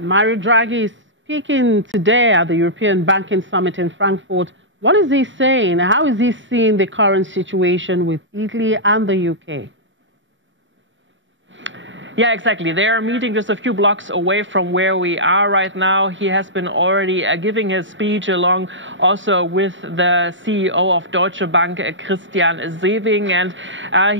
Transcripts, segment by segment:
Mario Draghi is speaking today at the European Banking Summit in Frankfurt. What is he saying? How is he seeing the current situation with Italy and the UK? Yeah, exactly. They're meeting just a few blocks away from where we are right now. He has been already giving his speech along also with the CEO of Deutsche Bank, Christian Sewing, and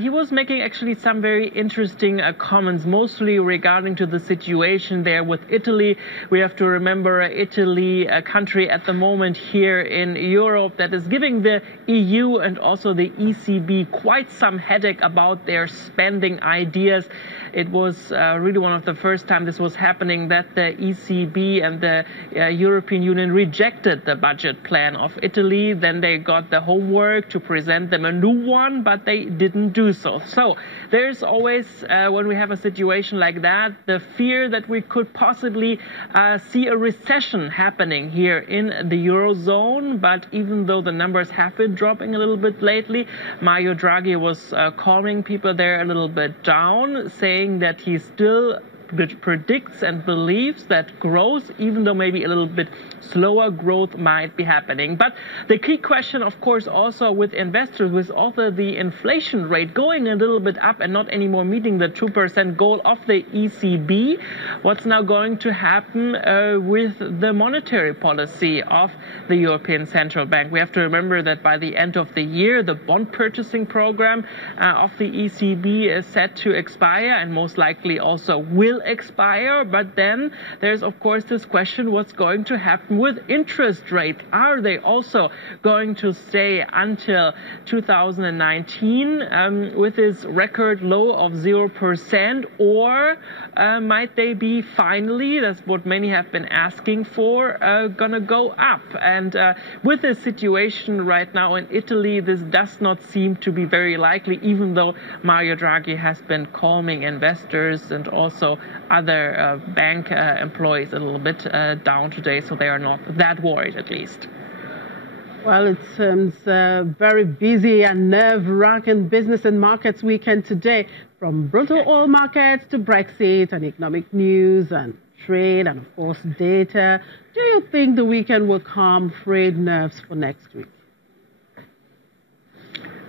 he was making actually some very interesting comments, mostly regarding to the situation there with Italy. We have to remember Italy, a country at the moment here in Europe that is giving the EU and also the ECB quite some headache about their spending ideas. It was really one of the first time this was happening that the ECB and the European Union rejected the budget plan of Italy. Then they got the homework to present them a new one, but they didn't do so. So there's always, when we have a situation like that, the fear that we could possibly see a recession happening here in the Eurozone. But even though the numbers have been dropping a little bit lately, Mario Draghi was calming people there a little bit down, saying that he still predicts and believes that growth, even though maybe a little bit slower growth, might be happening. But the key question, of course, also with investors, with also the inflation rate going a little bit up and not anymore meeting the 2% goal of the ECB, what's now going to happen with the monetary policy of the European Central Bank? We have to remember that by the end of the year, the bond purchasing program of the ECB is set to expire and most likely also will expire. But then there's of course this question, what's going to happen with interest rates? Are they also going to stay until 2019 with this record low of 0%, or might they be finally, that's what many have been asking for, gonna go up? And with this situation right now in Italy, this does not seem to be very likely, even though Mario Draghi has been calming investors and also other bank employees a little bit down today, so they are not that worried, at least. Well, it seems very busy and nerve-wracking business and markets weekend today, from brutal oil markets to Brexit and economic news and trade and, of course, data. Do you think the weekend will calm frayed nerves for next week?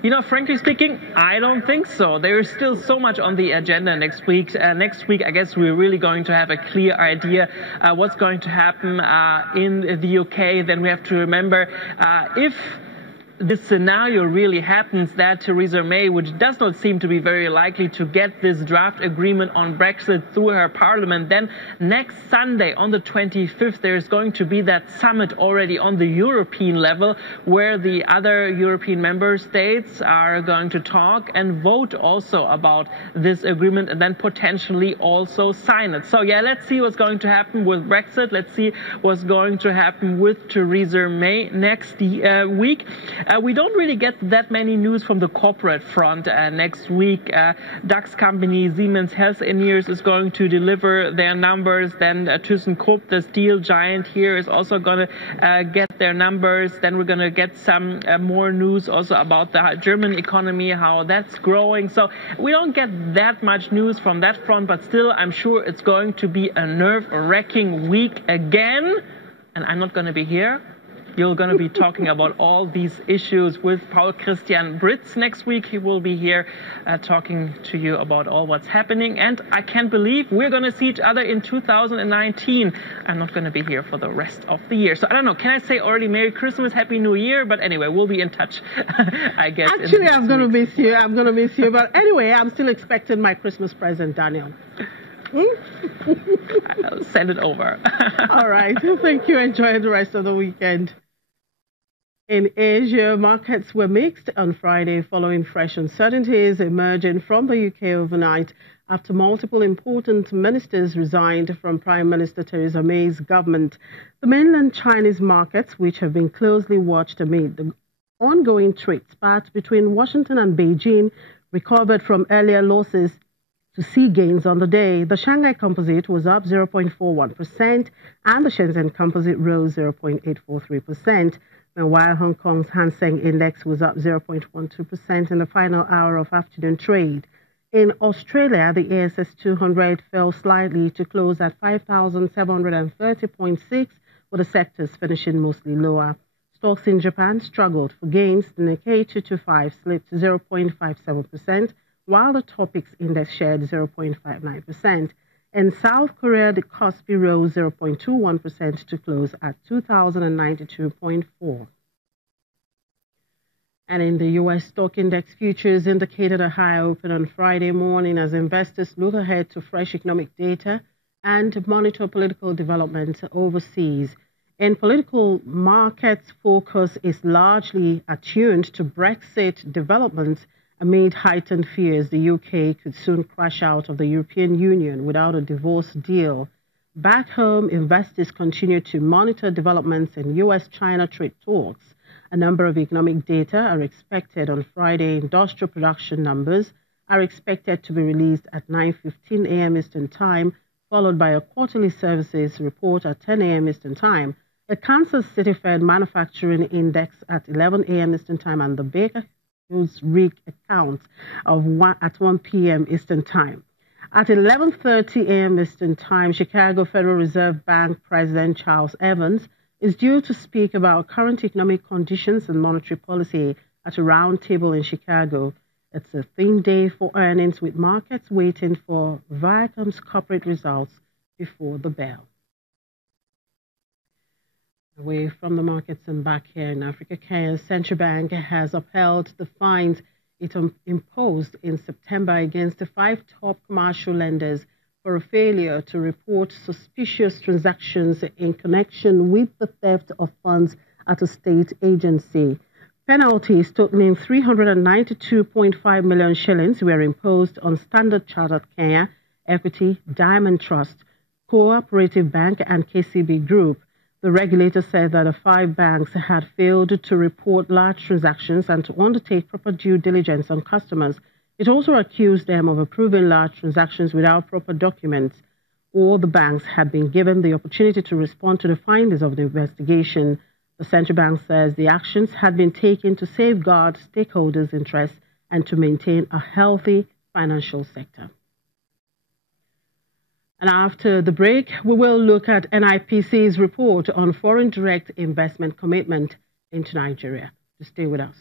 You know, frankly speaking, I don't think so. There is still so much on the agenda next week. Next week, I guess we're really going to have a clear idea what's going to happen in the UK. Then we have to remember if this scenario really happens, that Theresa May, which does not seem to be very likely to get this draft agreement on Brexit through her parliament, then next Sunday on the 25th, there's going to be that summit already on the European level where the other European member states are going to talk and vote also about this agreement and then potentially also sign it. So yeah, let's see what's going to happen with Brexit. Let's see what's going to happen with Theresa May next week. We don't really get that many news from the corporate front next week. DAX company Siemens Healthineers is going to deliver their numbers. Then ThyssenKrupp, the steel giant here, is also going to get their numbers. Then we're going to get some more news also about the German economy, how that's growing. So we don't get that much news from that front, but still, I'm sure it's going to be a nerve-wracking week again. And I'm not going to be here. You're going to be talking about all these issues with Paul Christian Britz next week. He will be here talking to you about all what's happening. And I can't believe we're going to see each other in 2019. I'm not going to be here for the rest of the year. So I don't know. Can I say already Merry Christmas, Happy New Year? But anyway, we'll be in touch, I guess. Actually, I'm going to miss you. I'm going to miss you. But anyway, I'm still expecting my Christmas present, Daniel. I'll send it over. All right. Thank you. Enjoy the rest of the weekend. In Asia, markets were mixed on Friday following fresh uncertainties emerging from the UK overnight after multiple important ministers resigned from Prime Minister Theresa May's government. The mainland Chinese markets, which have been closely watched amid the ongoing trade spat between Washington and Beijing, recovered from earlier losses to see gains on the day. The Shanghai Composite was up 0.41% and the Shenzhen Composite rose 0.843%. Meanwhile, Hong Kong's Hang Seng Index was up 0.12% in the final hour of afternoon trade. In Australia, the ASX 200 fell slightly to close at 5,730.6, with the sectors finishing mostly lower. Stocks in Japan struggled for gains. The Nikkei 225 slipped 0.57%, while the Topix index shared 0.59%. In South Korea, the Kospi rose 0.21% to close at 2,092.4. And in the U.S., stock index futures indicated a high open on Friday morning as investors look ahead to fresh economic data and monitor political developments overseas. In political markets, focus is largely attuned to Brexit developments amid heightened fears the UK could soon crash out of the European Union without a divorce deal. Back home, investors continue to monitor developments in U.S.-China trade talks. A number of economic data are expected on Friday. Industrial production numbers are expected to be released at 9:15 a.m. Eastern Time, followed by a quarterly services report at 10 a.m. Eastern Time, a Kansas City Fed manufacturing index at 11 a.m. Eastern Time, and the Baker Hughes rig account at 1 p.m. Eastern Time. At 11:30 a.m. Eastern Time, Chicago Federal Reserve Bank President Charles Evans is due to speak about current economic conditions and monetary policy at a roundtable in Chicago. It's a thin day for earnings, with markets waiting for Viacom's corporate results before the bell. Away from the markets and back here in Africa, Kenya's central bank has upheld the fines it imposed in September against the 5 top commercial lenders for a failure to report suspicious transactions in connection with the theft of funds at a state agency. Penalties totaling 392.5 million shillings were imposed on Standard Chartered Kenya, Equity, Diamond Trust, Cooperative Bank, and KCB Group. The regulator said that the 5 banks had failed to report large transactions and to undertake proper due diligence on customers. It also accused them of approving large transactions without proper documents. All the banks had been given the opportunity to respond to the findings of the investigation. The central bank says the actions had been taken to safeguard stakeholders' interests and to maintain a healthy financial sector. And after the break, we will look at NIPC's report on foreign direct investment commitment into Nigeria. So stay with us.